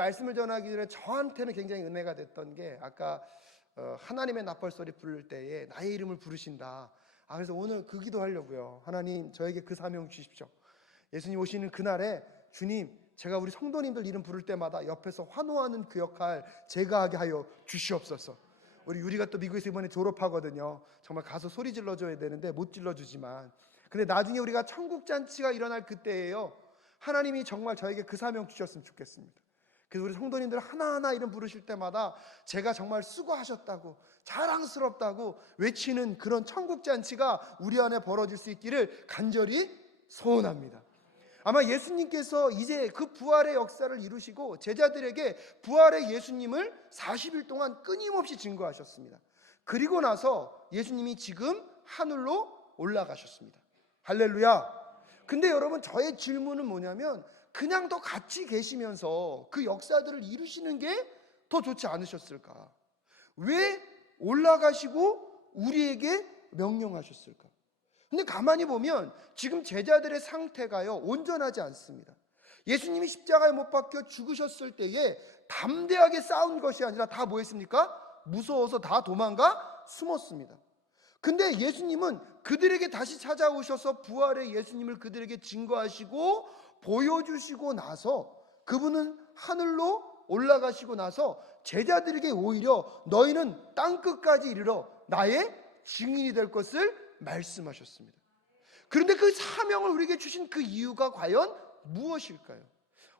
말씀을 전하기 전에 저한테는 굉장히 은혜가 됐던 게 아까 하나님의 납벌소리 부를 때에 나의 이름을 부르신다. 그래서 오늘 그 기도하려고요. 하나님 저에게 그 사명 주십시오. 예수님 오시는 그날에 주님 제가 우리 성도님들 이름 부를 때마다 옆에서 환호하는 그 역할 제가 하게 하여 주시옵소서. 우리 유리가 또 미국에서 이번에 졸업하거든요. 정말 가서 소리 질러줘야 되는데 못 질러주지만, 근데 나중에 우리가 천국잔치가 일어날 그때예요. 하나님이 정말 저에게 그 사명 주셨으면 좋겠습니다. 그래서 우리 성도님들 하나하나 이름 부르실 때마다 제가 정말 수고하셨다고 자랑스럽다고 외치는 그런 천국잔치가 우리 안에 벌어질 수 있기를 간절히 소원합니다. 아마 예수님께서 이제 그 부활의 역사를 이루시고 제자들에게 부활의 예수님을 40일 동안 끊임없이 증거하셨습니다. 그리고 나서 예수님이 지금 하늘로 올라가셨습니다. 할렐루야. 근데 여러분, 저의 질문은 뭐냐면 그냥 더 같이 계시면서 그 역사들을 이루시는 게 더 좋지 않으셨을까? 왜 올라가시고 우리에게 명령하셨을까? 근데 가만히 보면 지금 제자들의 상태가요 온전하지 않습니다. 예수님이 십자가에 못 박혀 죽으셨을 때에 담대하게 싸운 것이 아니라 다 뭐 했습니까? 무서워서 다 도망가 숨었습니다. 근데 예수님은 그들에게 다시 찾아오셔서 부활의 예수님을 그들에게 증거하시고 보여주시고 나서 그분은 하늘로 올라가시고 나서 제자들에게 오히려 너희는 땅끝까지 이르러 나의 증인이 될 것을 말씀하셨습니다. 그런데 그 사명을 우리에게 주신 그 이유가 과연 무엇일까요?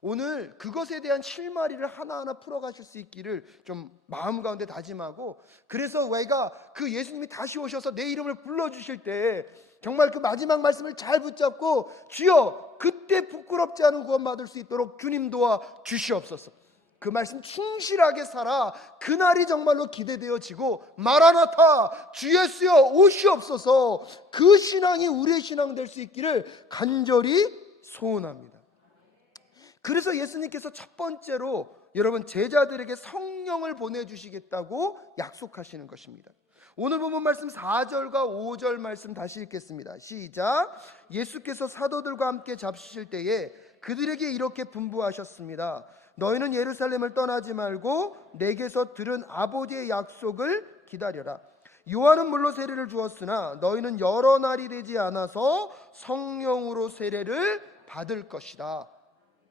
오늘 그것에 대한 실마리를 하나하나 풀어가실 수 있기를 좀 마음 가운데 다짐하고, 그래서 우리가 그 예수님이 다시 오셔서 내 이름을 불러주실 때 정말 그 마지막 말씀을 잘 붙잡고 주여 그때 부끄럽지 않은 구원 받을 수 있도록 주님 도와 주시옵소서. 그 말씀 충실하게 살아 그날이 정말로 기대되어지고 마라나타 주 예수여 오시옵소서, 그 신앙이 우리의 신앙 될 수 있기를 간절히 소원합니다. 그래서 예수님께서 첫 번째로 여러분 제자들에게 성령을 보내주시겠다고 약속하시는 것입니다. 오늘 본문 말씀 4절과 5절 말씀 다시 읽겠습니다. 시작. 예수께서 사도들과 함께 잡수실 때에 그들에게 이렇게 분부하셨습니다. 너희는 예루살렘을 떠나지 말고 내게서 들은 아버지의 약속을 기다려라. 요한은 물로 세례를 주었으나 너희는 여러 날이 되지 않아서 성령으로 세례를 받을 것이다.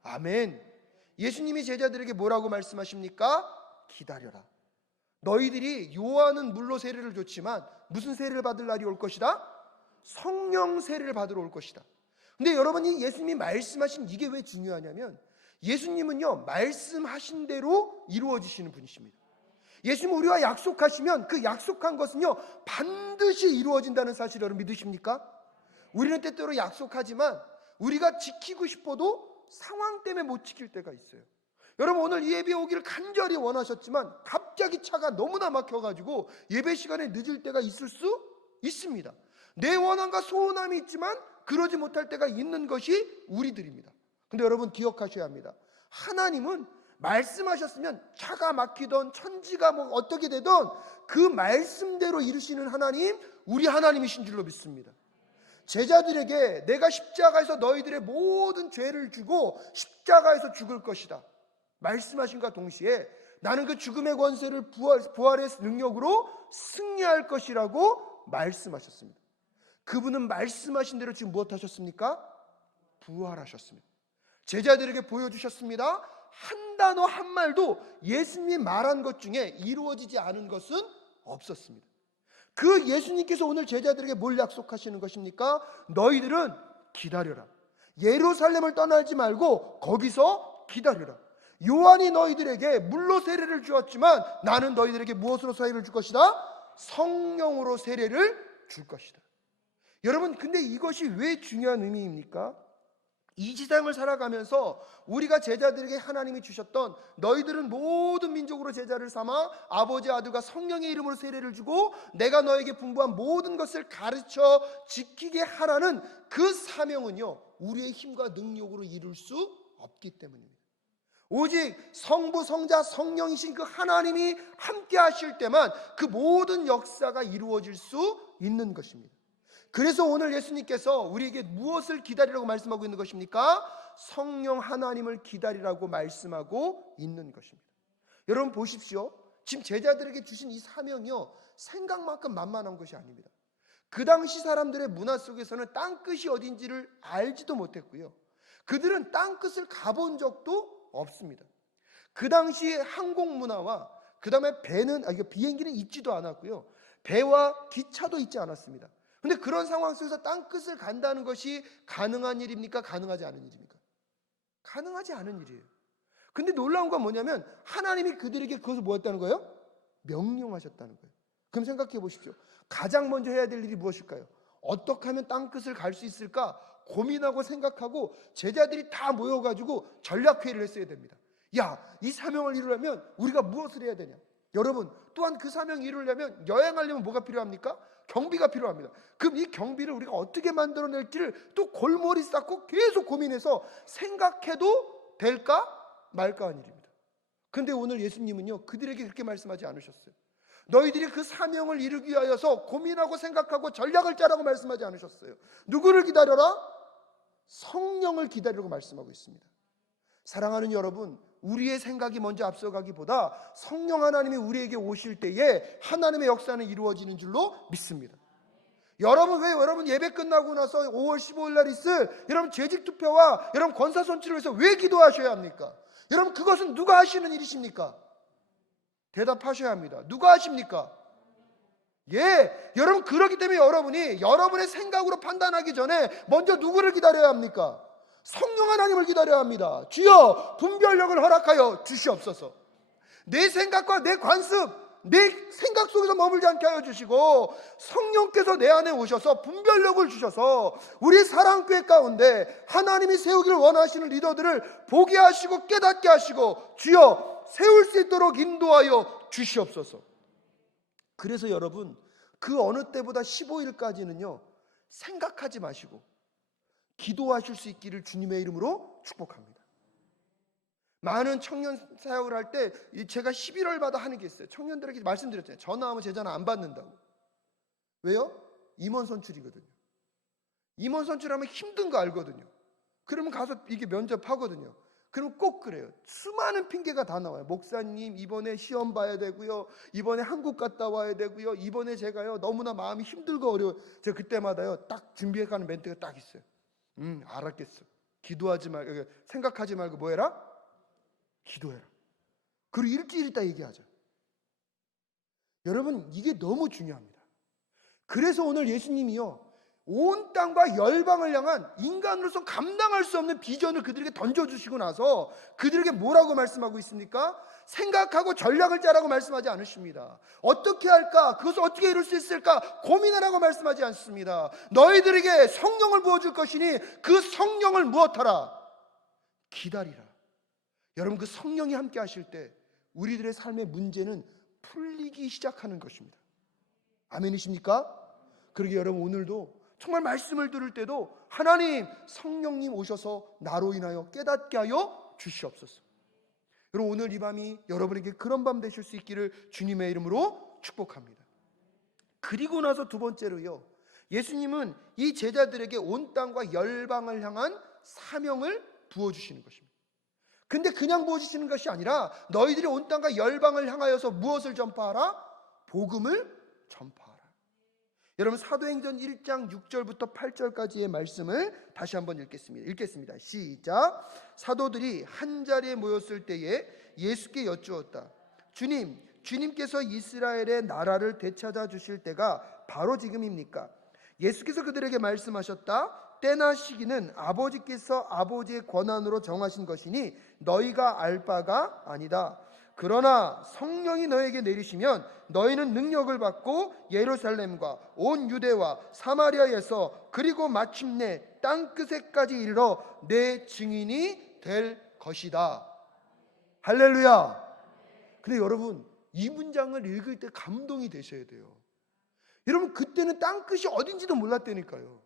아멘. 예수님이 제자들에게 뭐라고 말씀하십니까? 기다려라. 너희들이 요한은 물로 세례를 줬지만 무슨 세례를 받을 날이 올 것이다? 성령 세례를 받으러 올 것이다. 근데 여러분이 예수님이 말씀하신 이게 왜 중요하냐면 예수님은요 말씀하신 대로 이루어지시는 분이십니다. 예수님은 우리와 약속하시면 그 약속한 것은요 반드시 이루어진다는 사실을 여러분 믿으십니까? 우리는 때때로 약속하지만 우리가 지키고 싶어도 상황 때문에 못 지킬 때가 있어요. 여러분 오늘 이 예배에 오기를 간절히 원하셨지만 갑자기 차가 너무나 막혀가지고 예배 시간에 늦을 때가 있을 수 있습니다. 내 원함과 소원함이 있지만 그러지 못할 때가 있는 것이 우리들입니다. 근데 여러분 기억하셔야 합니다. 하나님은 말씀하셨으면 차가 막히던 천지가 뭐 어떻게 되든 그 말씀대로 이루시는 하나님, 우리 하나님이신 줄로 믿습니다. 제자들에게 내가 십자가에서 너희들의 모든 죄를 주고 십자가에서 죽을 것이다 말씀하신과 동시에 나는 그 죽음의 권세를 부활의 능력으로 승리할 것이라고 말씀하셨습니다. 그분은 말씀하신 대로 지금 무엇 하셨습니까? 부활하셨습니다. 제자들에게 보여주셨습니다. 한 단어 한 말도 예수님이 말한 것 중에 이루어지지 않은 것은 없었습니다. 그 예수님께서 오늘 제자들에게 뭘 약속하시는 것입니까? 너희들은 기다려라. 예루살렘을 떠나지 말고 거기서 기다려라. 요한이 너희들에게 물로 세례를 주었지만 나는 너희들에게 무엇으로 세례를 줄 것이다? 성령으로 세례를 줄 것이다. 여러분 근데 이것이 왜 중요한 의미입니까? 이 세상을 살아가면서 우리가 제자들에게 하나님이 주셨던 너희들은 모든 민족으로 제자를 삼아 아버지 아들과 성령의 이름으로 세례를 주고 내가 너에게 분부한 모든 것을 가르쳐 지키게 하라는 그 사명은요 우리의 힘과 능력으로 이룰 수 없기 때문입니다. 오직 성부 성자 성령이신 그 하나님이 함께 하실 때만 그 모든 역사가 이루어질 수 있는 것입니다. 그래서 오늘 예수님께서 우리에게 무엇을 기다리라고 말씀하고 있는 것입니까? 성령 하나님을 기다리라고 말씀하고 있는 것입니다. 여러분 보십시오. 지금 제자들에게 주신 이 사명이요, 생각만큼 만만한 것이 아닙니다. 그 당시 사람들의 문화 속에서는 땅끝이 어딘지를 알지도 못했고요, 그들은 땅끝을 가본 적도 없습니다. 그 당시 항공 문화와 그 다음에 비행기는 있지도 않았고요, 배와 기차도 있지 않았습니다. 근데 그런 상황 속에서 땅끝을 간다는 것이 가능한 일입니까? 가능하지 않은 일입니까? 가능하지 않은 일이에요. 근데 놀라운 건 뭐냐면 하나님이 그들에게 그것을 뭐 했다는 거예요? 명령하셨다는 거예요. 그럼 생각해 보십시오. 가장 먼저 해야 될 일이 무엇일까요? 어떻게 하면 땅끝을 갈 수 있을까 고민하고 생각하고 제자들이 다 모여가지고 전략회의를 했어야 됩니다. 야, 이 사명을 이루려면 우리가 무엇을 해야 되냐? 여러분, 또한 그 사명을 이루려면 여행하려면 뭐가 필요합니까? 경비가 필요합니다. 그럼 이 경비를 우리가 어떻게 만들어낼지를 또 골머리 쌓고 계속 고민해서 생각해도 될까 말까 하는 일입니다. 그런데 오늘 예수님은요, 그들에게 그렇게 말씀하지 않으셨어요. 너희들이 그 사명을 이루기 위하여서 고민하고 생각하고 전략을 짜라고 말씀하지 않으셨어요. 누구를 기다려라? 성령을 기다리라고 말씀하고 있습니다. 사랑하는 여러분, 우리의 생각이 먼저 앞서가기보다 성령 하나님이 우리에게 오실 때에 하나님의 역사는 이루어지는 줄로 믿습니다. 여러분 예배 끝나고 나서 5월 15일 날 있을 여러분 재직투표와 여러분 권사선출을 위해서 왜 기도하셔야 합니까? 여러분 그것은 누가 하시는 일이십니까? 대답하셔야 합니다. 누가 하십니까? 예, 여러분 그렇기 때문에 여러분이 여러분의 생각으로 판단하기 전에 먼저 누구를 기다려야 합니까? 성령 하나님을 기다려야 합니다. 주여 분별력을 허락하여 주시옵소서. 내 생각과 내 관습, 내 생각 속에서 머물지 않게 하여 주시고 성령께서 내 안에 오셔서 분별력을 주셔서 우리 사랑교회 가운데 하나님이 세우기를 원하시는 리더들을 보게 하시고 깨닫게 하시고 주여 세울 수 있도록 인도하여 주시옵소서. 그래서 여러분 그 어느 때보다 15일까지는요 생각하지 마시고 기도하실 수 있기를 주님의 이름으로 축복합니다. 많은 청년 사역을 할 때 제가 11월마다 하는 게 있어요. 청년들에게 말씀드렸잖아요. 전화하면 제 전화 안 받는다고. 왜요? 임원 선출이거든요. 임원 선출하면 힘든 거 알거든요. 그러면 가서 이게 면접하거든요. 그럼 꼭 그래요. 수많은 핑계가 다 나와요. 목사님 이번에 시험 봐야 되고요, 이번에 한국 갔다 와야 되고요, 이번에 제가요 너무나 마음이 힘들고 어려워요. 제가 그때마다요 딱 준비해가는 멘트가 딱 있어요. 알았겠어. 기도하지 말고 생각하지 말고 뭐 해라? 기도해라. 그리고 일주일 있다 얘기하자. 여러분 이게 너무 중요합니다. 그래서 오늘 예수님이요 온 땅과 열방을 향한 인간으로서 감당할 수 없는 비전을 그들에게 던져주시고 나서 그들에게 뭐라고 말씀하고 있습니까? 생각하고 전략을 짜라고 말씀하지 않으십니다. 어떻게 할까? 그것을 어떻게 이룰 수 있을까? 고민하라고 말씀하지 않습니다. 너희들에게 성령을 부어줄 것이니 그 성령을 무엇하라? 기다리라. 여러분 그 성령이 함께 하실 때 우리들의 삶의 문제는 풀리기 시작하는 것입니다. 아멘이십니까? 그러게 여러분 오늘도 정말 말씀을 들을 때도 하나님 성령님 오셔서 나로 인하여 깨닫게 하여 주시옵소서. 여러분 오늘 이 밤이 여러분에게 그런 밤 되실 수 있기를 주님의 이름으로 축복합니다. 그리고 나서 두 번째로요, 예수님은 이 제자들에게 온 땅과 열방을 향한 사명을 부어주시는 것입니다. 근데 그냥 부어주시는 것이 아니라 너희들이 온 땅과 열방을 향하여서 무엇을 전파하라? 복음을 전파하라. 여러분 사도행전 1장 6절부터 8절까지의 말씀을 다시 한번 읽겠습니다. 시작. 사도들이 한자리에 모였을 때에 예수께 여쭈었다. 주님께서 이스라엘의 나라를 되찾아 주실 때가 바로 지금입니까? 예수께서 그들에게 말씀하셨다. 때나 시기는 아버지께서 아버지의 권한으로 정하신 것이니 너희가 알 바가 아니다. 그러나 성령이 너에게 내리시면 너희는 능력을 받고 예루살렘과 온 유대와 사마리아에서 그리고 마침내 땅끝에까지 이르러 내 증인이 될 것이다. 할렐루야. 근데 여러분 이 문장을 읽을 때 감동이 되셔야 돼요. 여러분 그때는 땅끝이 어딘지도 몰랐다니까요.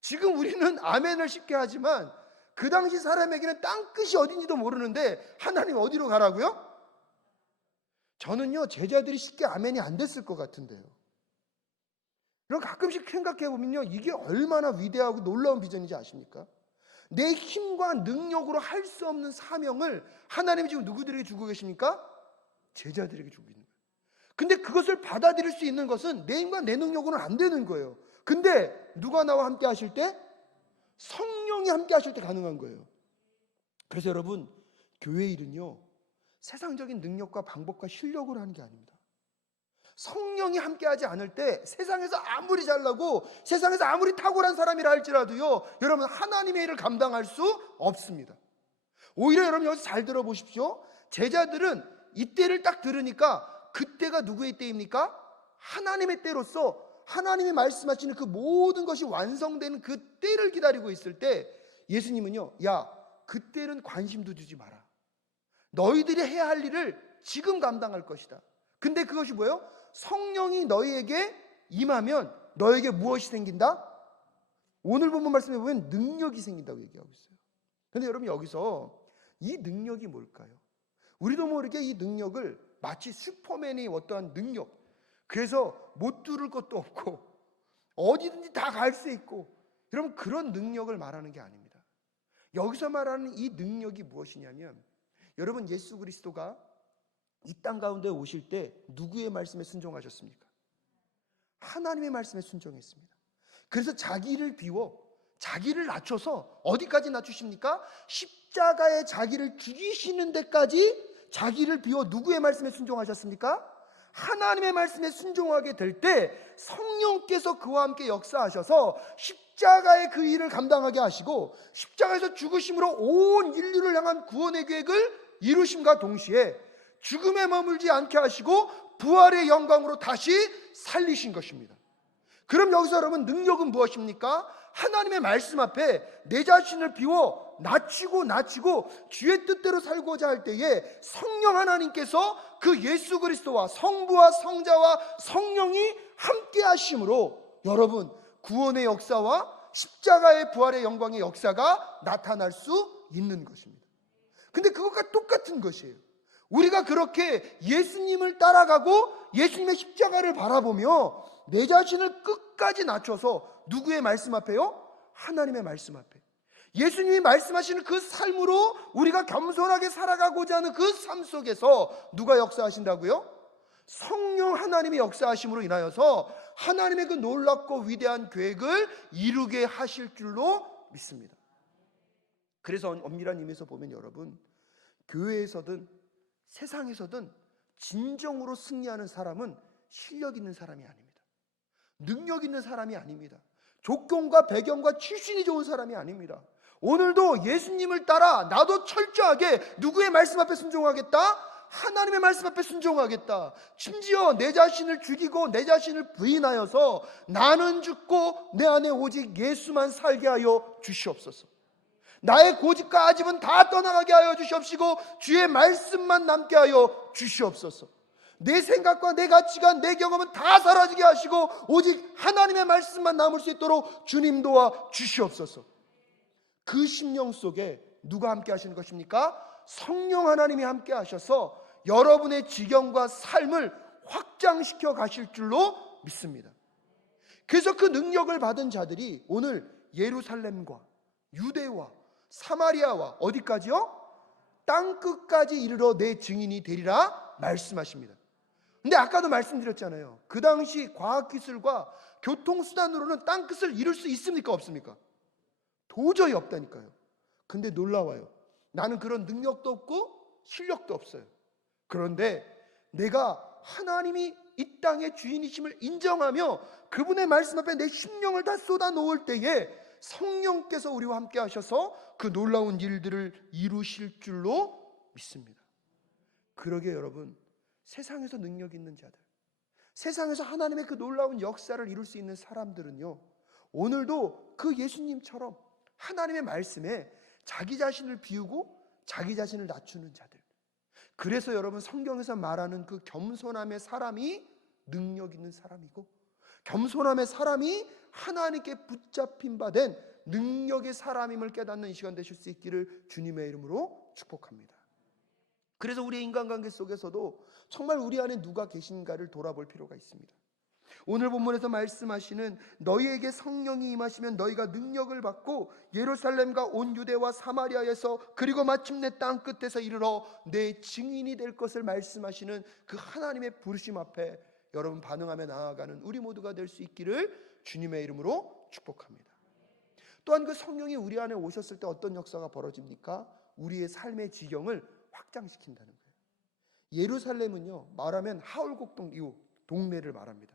지금 우리는 아멘을 쉽게 하지만 그 당시 사람에게는 땅끝이 어딘지도 모르는데 하나님 어디로 가라고요? 저는요 제자들이 쉽게 아멘이 안 됐을 것 같은데요. 그럼 가끔씩 생각해 보면요, 이게 얼마나 위대하고 놀라운 비전인지 아십니까? 내 힘과 능력으로 할 수 없는 사명을 하나님이 지금 누구들에게 주고 계십니까? 제자들에게 주고 있는 거예요. 근데 그것을 받아들일 수 있는 것은 내 힘과 내 능력으로는 안 되는 거예요. 근데 누가 나와 함께 하실 때? 성령이 함께 하실 때 가능한 거예요. 그래서 여러분, 교회 일은요, 세상적인 능력과 방법과 실력으로 하는 게 아닙니다. 성령이 함께하지 않을 때 세상에서 아무리 잘나고 세상에서 아무리 탁월한 사람이라 할지라도요, 여러분 하나님의 일을 감당할 수 없습니다. 오히려 여러분 여기서 잘 들어보십시오. 제자들은 이때를 딱 들으니까 그때가 누구의 때입니까? 하나님의 때로서 하나님이 말씀하시는 그 모든 것이 완성되는 그 때를 기다리고 있을 때 예수님은요, 야, 그때는 관심도 주지 마라. 너희들이 해야 할 일을 지금 감당할 것이다. 근데 그것이 뭐예요? 성령이 너희에게 임하면 너에게 무엇이 생긴다? 오늘 본문 말씀에 보면 능력이 생긴다고 얘기하고 있어요. 근데 여러분 여기서 이 능력이 뭘까요? 우리도 모르게 이 능력을 마치 슈퍼맨이 어떠한 능력, 그래서 못 뚫을 것도 없고 어디든지 다 갈 수 있고, 여러분 그런 능력을 말하는 게 아닙니다. 여기서 말하는 이 능력이 무엇이냐면, 여러분 예수 그리스도가 이 땅 가운데 오실 때 누구의 말씀에 순종하셨습니까? 하나님의 말씀에 순종했습니다. 그래서 자기를 비워 자기를 낮춰서 어디까지 낮추십니까? 십자가에 자기를 죽이시는 데까지 자기를 비워 누구의 말씀에 순종하셨습니까? 하나님의 말씀에 순종하게 될 때 성령께서 그와 함께 역사하셔서 십자가의 그 일을 감당하게 하시고, 십자가에서 죽으심으로 온 인류를 향한 구원의 계획을 이루심과 동시에 죽음에 머물지 않게 하시고 부활의 영광으로 다시 살리신 것입니다. 그럼 여기서 여러분 능력은 무엇입니까? 하나님의 말씀 앞에 내 자신을 비워 낮추고 주의 뜻대로 살고자 할 때에 성령 하나님께서 그 예수 그리스도와 성부와 성자와 성령이 함께 하심으로 여러분 구원의 역사와 십자가의 부활의 영광의 역사가 나타날 수 있는 것입니다. 근데 그것과 똑같은 것이에요. 우리가 그렇게 예수님을 따라가고 예수님의 십자가를 바라보며 내 자신을 끝까지 낮춰서 누구의 말씀 앞에요? 하나님의 말씀 앞에, 예수님이 말씀하시는 그 삶으로 우리가 겸손하게 살아가고자 하는 그 삶 속에서 누가 역사하신다고요? 성령 하나님의 역사하심으로 인하여서 하나님의 그 놀랍고 위대한 계획을 이루게 하실 줄로 믿습니다. 그래서 엄밀한 의미에서 보면 여러분, 교회에서든 세상에서든 진정으로 승리하는 사람은 실력 있는 사람이 아닙니다. 능력 있는 사람이 아닙니다. 조건과 배경과 출신이 좋은 사람이 아닙니다. 오늘도 예수님을 따라 나도 철저하게 누구의 말씀 앞에 순종하겠다? 하나님의 말씀 앞에 순종하겠다. 심지어 내 자신을 죽이고 내 자신을 부인하여서 나는 죽고 내 안에 오직 예수만 살게 하여 주시옵소서. 나의 고집과 아집은 다 떠나가게 하여 주시옵시고 주의 말씀만 남게 하여 주시옵소서. 내 생각과 내 가치관, 내 경험은 다 사라지게 하시고 오직 하나님의 말씀만 남을 수 있도록 주님 도와 주시옵소서. 그 심령 속에 누가 함께 하시는 것입니까? 성령 하나님이 함께 하셔서 여러분의 지경과 삶을 확장시켜 가실 줄로 믿습니다. 그래서 그 능력을 받은 자들이 오늘 예루살렘과 유대와 사마리아와 어디까지요? 땅끝까지 이르러 내 증인이 되리라 말씀하십니다. 근데 아까도 말씀드렸잖아요. 그 당시 과학기술과 교통수단으로는 땅끝을 이룰 수 있습니까? 없습니까? 도저히 없다니까요. 근데 놀라워요. 나는 그런 능력도 없고 실력도 없어요. 그런데 내가 하나님이 이 땅의 주인이심을 인정하며 그분의 말씀 앞에 내 심령을 다 쏟아 놓을 때에 성령께서 우리와 함께 하셔서 그 놀라운 일들을 이루실 줄로 믿습니다. 그러게 여러분, 세상에서 능력 있는 자들, 세상에서 하나님의 그 놀라운 역사를 이룰 수 있는 사람들은요, 오늘도 그 예수님처럼 하나님의 말씀에 자기 자신을 비우고 자기 자신을 낮추는 자들. 그래서 여러분 성경에서 말하는 그 겸손함의 사람이 능력 있는 사람이고, 겸손함의 사람이 하나님께 붙잡힌 바 된 능력의 사람임을 깨닫는 이 시간 되실 수 있기를 주님의 이름으로 축복합니다. 그래서 우리의 인간관계 속에서도 정말 우리 안에 누가 계신가를 돌아볼 필요가 있습니다. 오늘 본문에서 말씀하시는 너희에게 성령이 임하시면 너희가 능력을 받고 예루살렘과 온 유대와 사마리아에서 그리고 마침내 땅 끝에서 이르러 내 증인이 될 것을 말씀하시는 그 하나님의 부르심 앞에 여러분 반응하며 나아가는 우리 모두가 될 수 있기를 주님의 이름으로 축복합니다. 또한 그 성령이 우리 안에 오셨을 때 어떤 역사가 벌어집니까? 우리의 삶의 지경을 확장시킨다는 거예요. 예루살렘은요, 말하면 하울곡동 이후 동네를 말합니다.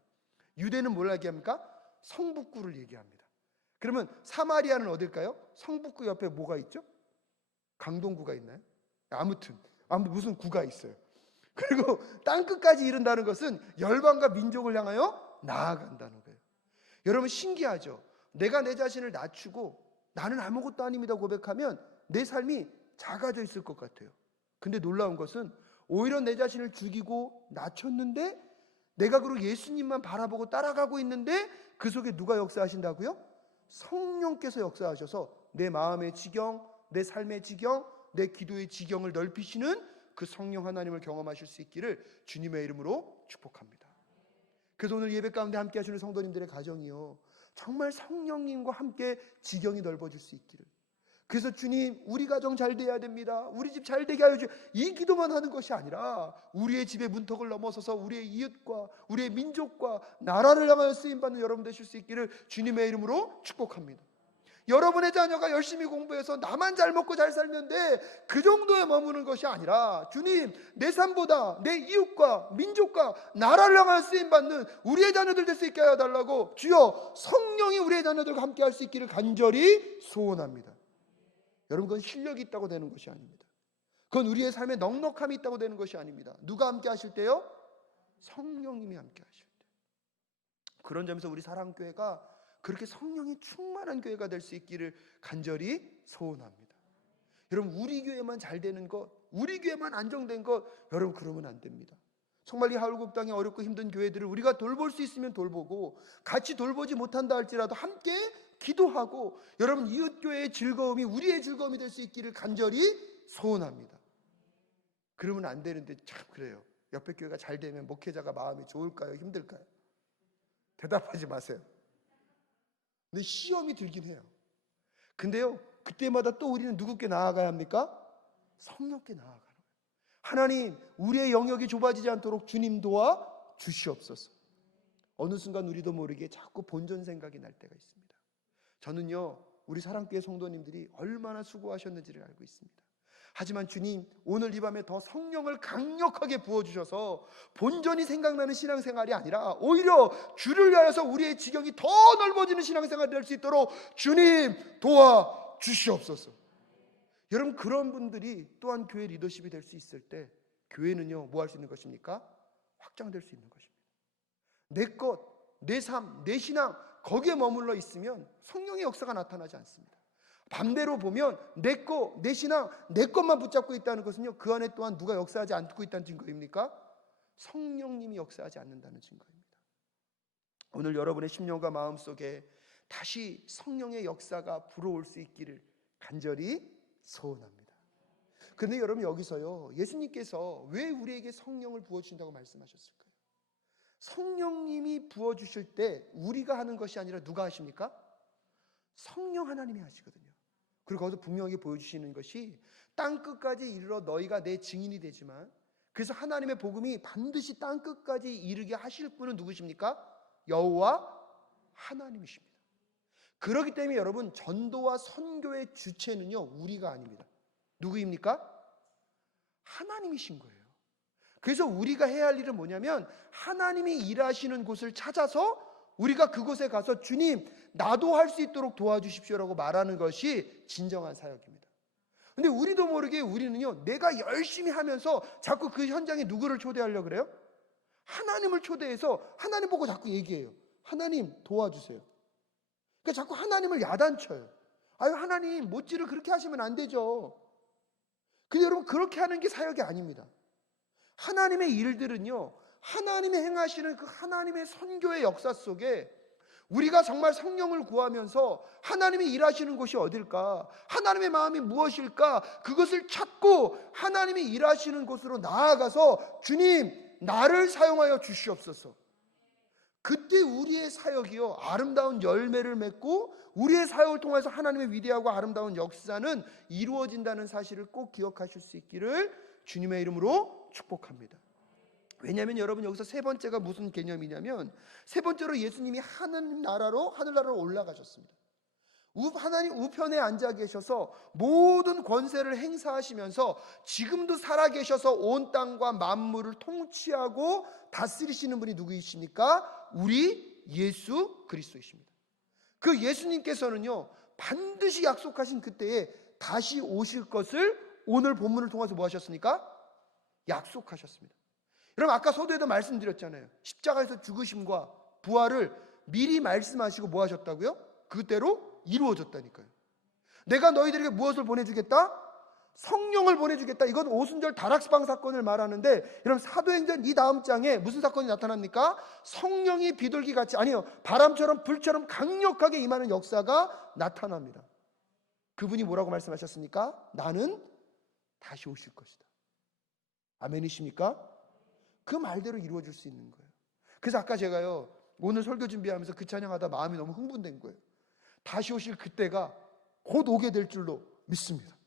유대는 뭘 얘기합니까? 성북구를 얘기합니다. 그러면 사마리아는 어딜까요? 성북구 옆에 뭐가 있죠? 강동구가 있나요? 아무튼 무슨 구가 있어요. 그리고 땅끝까지 이른다는 것은 열방과 민족을 향하여 나아간다는 거예요. 여러분 신기하죠? 내가 내 자신을 낮추고 나는 아무것도 아닙니다 고백하면 내 삶이 작아져 있을 것 같아요. 근데 놀라운 것은 오히려 내 자신을 죽이고 낮췄는데 내가 그리고 예수님만 바라보고 따라가고 있는데 그 속에 누가 역사하신다고요? 성령께서 역사하셔서 내 마음의 지경, 내 삶의 지경, 내 기도의 지경을 넓히시는 그 성령 하나님을 경험하실 수 있기를 주님의 이름으로 축복합니다. 그래서 오늘 예배 가운데 함께 하시는 성도님들의 가정이요, 정말 성령님과 함께 지경이 넓어질 수 있기를. 그래서 주님, 우리 가정 잘 돼야 됩니다, 우리 집 잘 되게 하여 주세요, 이 기도만 하는 것이 아니라 우리의 집의 문턱을 넘어서서 우리의 이웃과 우리의 민족과 나라를 향하여 쓰임받는 여러분 되실 수 있기를 주님의 이름으로 축복합니다. 여러분의 자녀가 열심히 공부해서 나만 잘 먹고 잘 살면 돼, 그 정도에 머무는 것이 아니라 주님, 내 삶보다 내 이웃과 민족과 나라를 향하여 쓰임받는 우리의 자녀들 될 수 있게 하여 달라고 주여 성령이 우리의 자녀들과 함께 할 수 있기를 간절히 소원합니다. 여러분, 그건 실력이 있다고 되는 것이 아닙니다. 그건 우리의 삶에 넉넉함이 있다고 되는 것이 아닙니다. 누가 함께 하실 때요? 성령님이 함께 하실 때. 그런 점에서 우리 사랑교회가 그렇게 성령이 충만한 교회가 될 수 있기를 간절히 소원합니다. 여러분, 우리 교회만 잘 되는 것, 우리 교회만 안정된 것, 여러분 그러면 안 됩니다. 정말 이 하울곡당이 어렵고 힘든 교회들을 우리가 돌볼 수 있으면 돌보고, 같이 돌보지 못한다 할지라도 함께 기도하고, 여러분 이웃교회의 즐거움이 우리의 즐거움이 될 수 있기를 간절히 소원합니다. 그러면 안 되는데 참 그래요. 옆에 교회가 잘 되면 목회자가 마음이 좋을까요? 힘들까요? 대답하지 마세요. 근데 시험이 들긴 해요. 근데요, 그때마다 또 우리는 누구께 나아가야 합니까? 성령께 나아가는 거예요. 하나님, 우리의 영역이 좁아지지 않도록 주님 도와 주시옵소서. 어느 순간 우리도 모르게 자꾸 본전 생각이 날 때가 있습니다. 저는요, 우리 사랑교회 성도님들이 얼마나 수고하셨는지를 알고 있습니다. 하지만 주님, 오늘 이 밤에 더 성령을 강력하게 부어주셔서 본전이 생각나는 신앙생활이 아니라 오히려 주를 위하여서 우리의 지경이 더 넓어지는 신앙생활이 될 수 있도록 주님 도와주시옵소서. 여러분, 그런 분들이 또한 교회 리더십이 될 수 있을 때 교회는요, 뭐 할 수 있는 것입니까? 확장될 수 있는 것입니다. 내 것, 내 삶, 내 신앙 거기에 머물러 있으면 성령의 역사가 나타나지 않습니다. 반대로 보면 내 것, 내 신앙, 내 것만 붙잡고 있다는 것은요, 그 안에 또한 누가 역사하지 않고 있다는 증거입니까? 성령님이 역사하지 않는다는 증거입니다. 오늘 여러분의 심령과 마음속에 다시 성령의 역사가 불어올 수 있기를 간절히 소원합니다. 그런데 여러분, 여기서요, 예수님께서 왜 우리에게 성령을 부어주신다고 말씀하셨을까요? 성령님이 부어주실 때 우리가 하는 것이 아니라 누가 하십니까? 성령 하나님이 하시거든요. 그리고 거기서 분명히 보여주시는 것이 땅끝까지 이르러 너희가 내 증인이 되지만, 그래서 하나님의 복음이 반드시 땅끝까지 이르게 하실 분은 누구십니까? 여호와 하나님이십니다. 그렇기 때문에 여러분, 전도와 선교의 주체는요, 우리가 아닙니다. 누구입니까? 하나님이신 거예요. 그래서 우리가 해야 할 일은 뭐냐면, 하나님이 일하시는 곳을 찾아서 우리가 그곳에 가서 주님, 나도 할 수 있도록 도와주십시오라고 말하는 것이 진정한 사역입니다. 근데 우리도 모르게 우리는요, 내가 열심히 하면서 자꾸 그 현장에 누구를 초대하려고 그래요? 하나님을 초대해서 하나님 보고 자꾸 얘기해요. 하나님 도와주세요. 그러니까 자꾸 하나님을 야단쳐요. 아유, 하나님 못지를 그렇게 하시면 안 되죠. 근데 여러분, 그렇게 하는 게 사역이 아닙니다. 하나님의 일들은요, 하나님이 행하시는 그 하나님의 선교의 역사 속에 우리가 정말 성령을 구하면서 하나님이 일하시는 곳이 어딜까, 하나님의 마음이 무엇일까, 그것을 찾고 하나님이 일하시는 곳으로 나아가서 주님, 나를 사용하여 주시옵소서. 그때 우리의 사역이요 아름다운 열매를 맺고 우리의 사역을 통해서 하나님의 위대하고 아름다운 역사는 이루어진다는 사실을 꼭 기억하실 수 있기를 주님의 이름으로 축복합니다. 왜냐하면 여러분 여기서 세 번째가 무슨 개념이냐면 세 번째로 예수님이 하늘나라로 올라가셨습니다. 하나님 우편에 앉아 계셔서 모든 권세를 행사하시면서 지금도 살아계셔서 온 땅과 만물을 통치하고 다스리시는 분이 누구이십니까? 우리 예수 그리스도이십니다. 그 예수님께서는요 반드시 약속하신 그때에 다시 오실 것을 오늘 본문을 통해서 뭐 하셨습니까? 약속하셨습니다. 여러분 아까 서두에도 말씀드렸잖아요. 십자가에서 죽으심과 부활을 미리 말씀하시고 뭐 하셨다고요? 그대로 이루어졌다니까요. 내가 너희들에게 무엇을 보내주겠다? 성령을 보내주겠다. 이건 오순절 다락방 사건을 말하는데 여러분 사도행전 이 다음 장에 무슨 사건이 나타납니까? 성령이 비둘기같이 아니요 바람처럼 불처럼 강력하게 임하는 역사가 나타납니다. 그분이 뭐라고 말씀하셨습니까? 나는 다시 오실 것이다. 아멘이십니까? 그 말대로 이루어질 수 있는 거예요. 그래서 아까 제가요 오늘 설교 준비하면서 그 찬양하다 마음이 너무 흥분된 거예요. 다시 오실 그때가 곧 오게 될 줄로 믿습니다.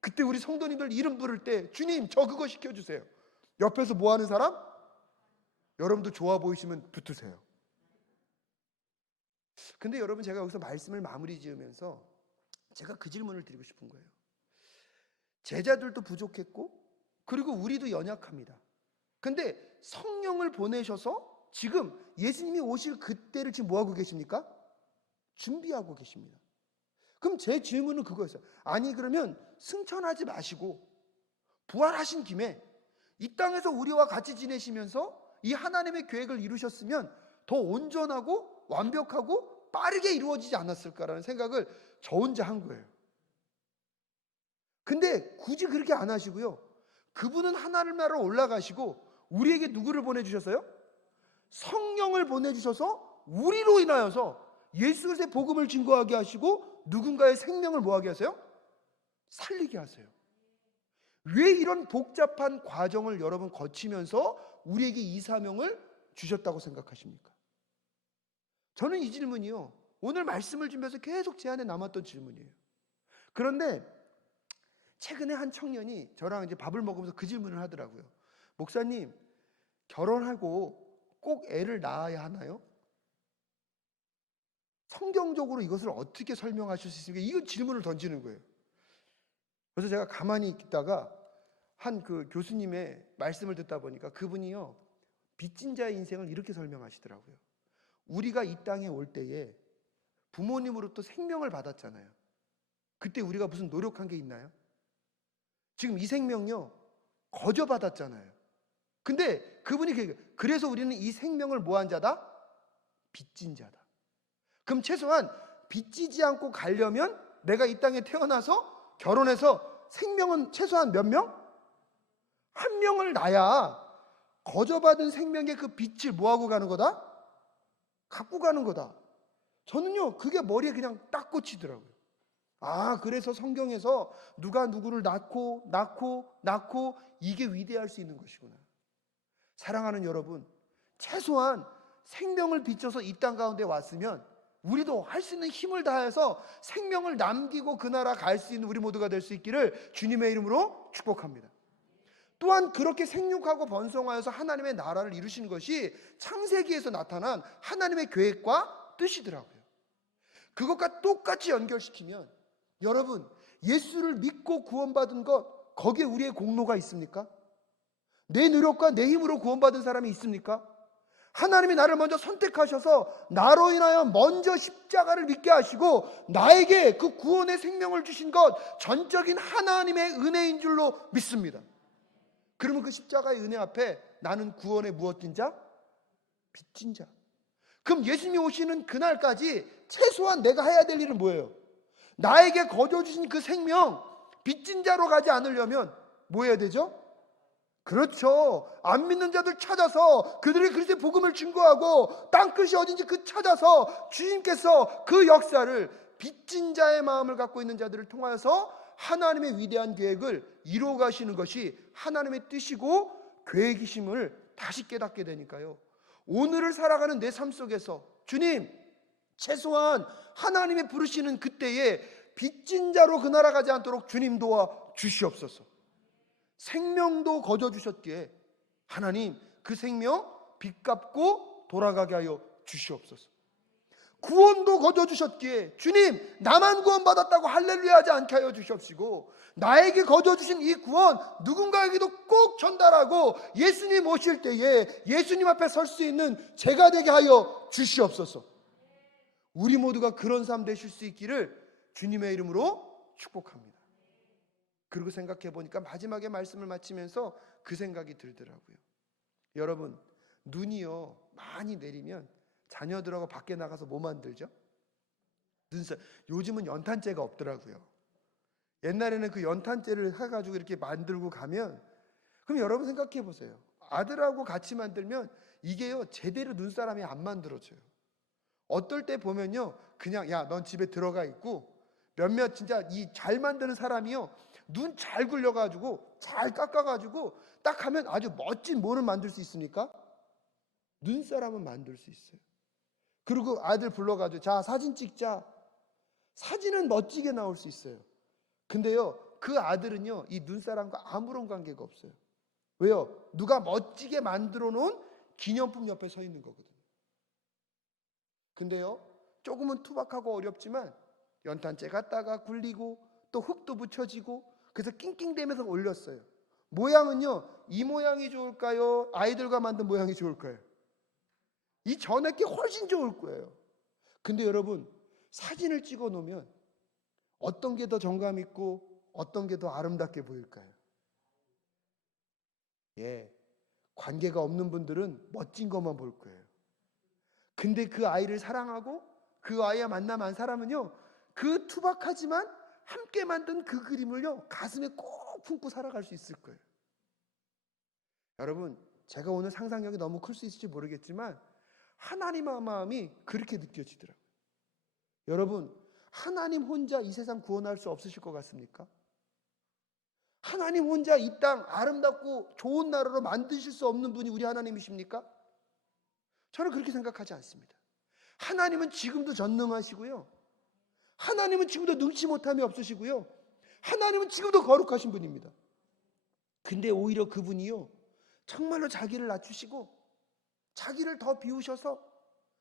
그때 우리 성도님들 이름 부를 때 주님 저 그거 시켜주세요. 옆에서 뭐 하는 사람? 여러분도 좋아 보이시면 붙으세요. 근데 여러분 제가 여기서 말씀을 마무리 지으면서 제가 그 질문을 드리고 싶은 거예요. 제자들도 부족했고 그리고 우리도 연약합니다. 근데 성령을 보내셔서 지금 예수님이 오실 그때를 지금 뭐하고 계십니까? 준비하고 계십니다. 그럼 제 질문은 그거였어요. 아니 그러면 승천하지 마시고 부활하신 김에 이 땅에서 우리와 같이 지내시면서 이 하나님의 계획을 이루셨으면 더 온전하고 완벽하고 빠르게 이루어지지 않았을까라는 생각을 저 혼자 한 거예요. 근데 굳이 그렇게 안 하시고요. 그분은 하나님 나라로 올라가시고 우리에게 누구를 보내주셨어요? 성령을 보내주셔서 우리로 인하여서 예수 그리스도의 복음을 증거하게 하시고 누군가의 생명을 뭐하게 하세요? 살리게 하세요. 왜 이런 복잡한 과정을 여러분 거치면서 우리에게 이 사명을 주셨다고 생각하십니까? 저는 이 질문이요 오늘 말씀을 준비해서 계속 제 안에 남았던 질문이에요. 그런데 최근에 한 청년이 저랑 이제 밥을 먹으면서 그 질문을 하더라고요. 목사님, 결혼하고 꼭 애를 낳아야 하나요? 성경적으로 이것을 어떻게 설명하실 수 있습니까? 이 질문을 던지는 거예요. 그래서 제가 가만히 있다가 한 그 교수님의 말씀을 듣다 보니까 그분이요 빚진 자의 인생을 이렇게 설명하시더라고요. 우리가 이 땅에 올 때에 부모님으로부터 생명을 받았잖아요. 그때 우리가 무슨 노력한 게 있나요? 지금 이 생명요 거저받았잖아요. 근데 그분이 그래서 우리는 이 생명을 뭐한 자다? 빚진 자다. 그럼 최소한 빚지지 않고 가려면 내가 이 땅에 태어나서 결혼해서 생명은 최소한 몇 명? 한 명을 낳아야 거저받은 생명의 그 빚을 뭐하고 가는 거다? 갖고 가는 거다. 저는요 그게 머리에 그냥 딱 꽂히더라고요. 아 그래서 성경에서 누가 누구를 낳고 이게 위대할 수 있는 것이구나. 사랑하는 여러분, 최소한 생명을 비춰서 이 땅 가운데 왔으면 우리도 할 수 있는 힘을 다해서 생명을 남기고 그 나라 갈 수 있는 우리 모두가 될 수 있기를 주님의 이름으로 축복합니다. 또한 그렇게 생육하고 번성하여서 하나님의 나라를 이루신 것이 창세기에서 나타난 하나님의 계획과 뜻이더라고요. 그것과 똑같이 연결시키면 여러분 예수를 믿고 구원받은 것 거기에 우리의 공로가 있습니까? 내 노력과 내 힘으로 구원받은 사람이 있습니까? 하나님이 나를 먼저 선택하셔서 나로 인하여 먼저 십자가를 믿게 하시고 나에게 그 구원의 생명을 주신 것 전적인 하나님의 은혜인 줄로 믿습니다. 그러면 그 십자가의 은혜 앞에 나는 구원의 무엇인 자? 빚진 자. 그럼 예수님이 오시는 그날까지 최소한 내가 해야 될 일은 뭐예요? 나에게 거저 주신 그 생명 빚진 자로 가지 않으려면 뭐 해야 되죠? 그렇죠. 안 믿는 자들 찾아서 그들이 그리스도의 복음을 증거하고 땅끝이 어딘지 그 찾아서 주님께서 그 역사를 빚진 자의 마음을 갖고 있는 자들을 통하여서 하나님의 위대한 계획을 이루어 가시는 것이 하나님의 뜻이고 계획이심을 다시 깨닫게 되니까요. 오늘을 살아가는 내 삶 속에서 주님, 최소한 하나님의 부르시는 그때에 빚진 자로 그 나라 가지 않도록 주님 도와 주시옵소서. 생명도 거저 주셨기에 하나님 그 생명 빚 갚고 돌아가게 하여 주시옵소서. 구원도 거저 주셨기에 주님, 나만 구원받았다고 할렐루야 하지 않게 하여 주시옵시고, 나에게 거저 주신 이 구원 누군가에게도 꼭 전달하고 예수님 오실 때에 예수님 앞에 설 수 있는 제가 되게 하여 주시옵소서. 우리 모두가 그런 삶 되실 수 있기를 주님의 이름으로 축복합니다. 그리고 생각해 보니까 마지막에 말씀을 마치면서 그 생각이 들더라고요. 여러분, 눈이요 많이 내리면 자녀들하고 밖에 나가서 뭐 만들죠? 요즘은 연탄재가 없더라고요. 옛날에는 그 연탄재를 해가지고 이렇게 만들고 가면, 그럼 여러분 생각해 보세요. 아들하고 같이 만들면 이게요 제대로 눈사람이 안 만들어져요. 어떨 때 보면요 그냥 야, 넌 집에 들어가 있고, 몇몇 진짜 이 잘 만드는 사람이요 눈 잘 굴려가지고 잘 깎아가지고 딱 하면 아주 멋진 뭐를 만들 수 있습니까? 눈사람은 만들 수 있어요. 그리고 아들 불러가지고 자 사진 찍자. 사진은 멋지게 나올 수 있어요. 근데요 그 아들은요 이 눈사람과 아무런 관계가 없어요. 왜요? 누가 멋지게 만들어 놓은 기념품 옆에 서 있는 거거든요. 근데요 조금은 투박하고 어렵지만 연탄재 갖다가 굴리고 또 흙도 붙여지고 그래서 낑낑대면서 올렸어요. 모양은요 이 모양이 좋을까요? 아이들과 만든 모양이 좋을까요? 이 전에 게 훨씬 좋을 거예요. 근데 여러분, 사진을 찍어 놓으면 어떤 게 더 정감 있고 어떤 게 더 아름답게 보일까요? 예, 관계가 없는 분들은 멋진 것만 볼 거예요. 근데 그 아이를 사랑하고 그 아이와 만남한 사람은요 그 투박하지만 함께 만든 그 그림을요 가슴에 꼭 품고 살아갈 수 있을 거예요. 여러분, 제가 오늘 상상력이 너무 클 수 있을지 모르겠지만 하나님의 마음이 그렇게 느껴지더라고요. 여러분, 하나님 혼자 이 세상 구원할 수 없으실 것 같습니까? 하나님 혼자 이 땅 아름답고 좋은 나라로 만드실 수 없는 분이 우리 하나님이십니까? 저는 그렇게 생각하지 않습니다. 하나님은 지금도 전능하시고요, 하나님은 지금도 능치 못함이 없으시고요, 하나님은 지금도 거룩하신 분입니다. 근데 오히려 그분이요 정말로 자기를 낮추시고 자기를 더 비우셔서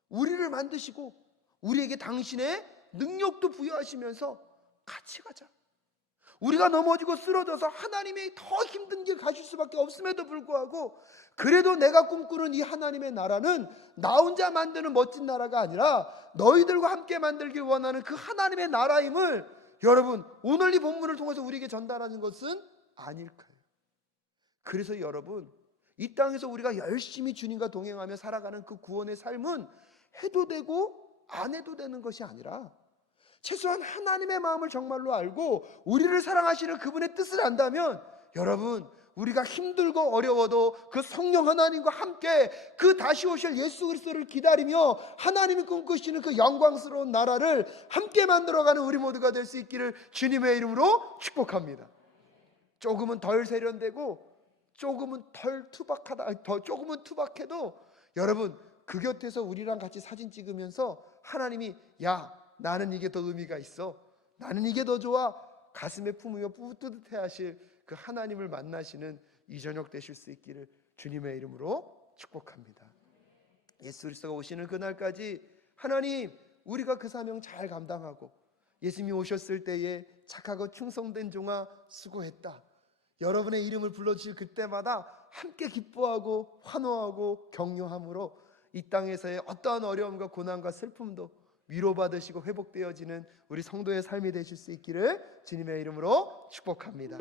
우리를 만드시고 우리에게 당신의 능력도 부여하시면서 같이 가자. 우리가 넘어지고 쓰러져서 하나님이 더 힘든 길 가실 수밖에 없음에도 불구하고 그래도 내가 꿈꾸는 이 하나님의 나라는 나 혼자 만드는 멋진 나라가 아니라 너희들과 함께 만들길 원하는 그 하나님의 나라임을 여러분 오늘 이 본문을 통해서 우리에게 전달하는 것은 아닐까요? 그래서 여러분, 이 땅에서 우리가 열심히 주님과 동행하며 살아가는 그 구원의 삶은 해도 되고 안 해도 되는 것이 아니라 최소한 하나님의 마음을 정말로 알고 우리를 사랑하시는 그분의 뜻을 안다면 여러분, 우리가 힘들고 어려워도 그 성령 하나님과 함께 그 다시 오실 예수 그리스도를 기다리며 하나님이 꿈꾸시는 그 영광스러운 나라를 함께 만들어가는 우리 모두가 될 수 있기를 주님의 이름으로 축복합니다. 조금은 덜 세련되고 조금은 덜 투박하다, 조금은 투박해도 여러분 그 곁에서 우리랑 같이 사진 찍으면서 하나님이 야, 나는 이게 더 의미가 있어, 나는 이게 더 좋아, 가슴에 품으며 뿌듯해 하실 그 하나님을 만나시는 이 저녁 되실 수 있기를 주님의 이름으로 축복합니다. 예수 그리스도가 오시는 그날까지 하나님, 우리가 그 사명 잘 감당하고 예수님이 오셨을 때에 착하고 충성된 종아 수고했다, 여러분의 이름을 불러주실 그때마다 함께 기뻐하고 환호하고 격려함으로 이 땅에서의 어떠한 어려움과 고난과 슬픔도 위로받으시고 회복되어지는 우리 성도의 삶이 되실 수 있기를 주님의 이름으로 축복합니다.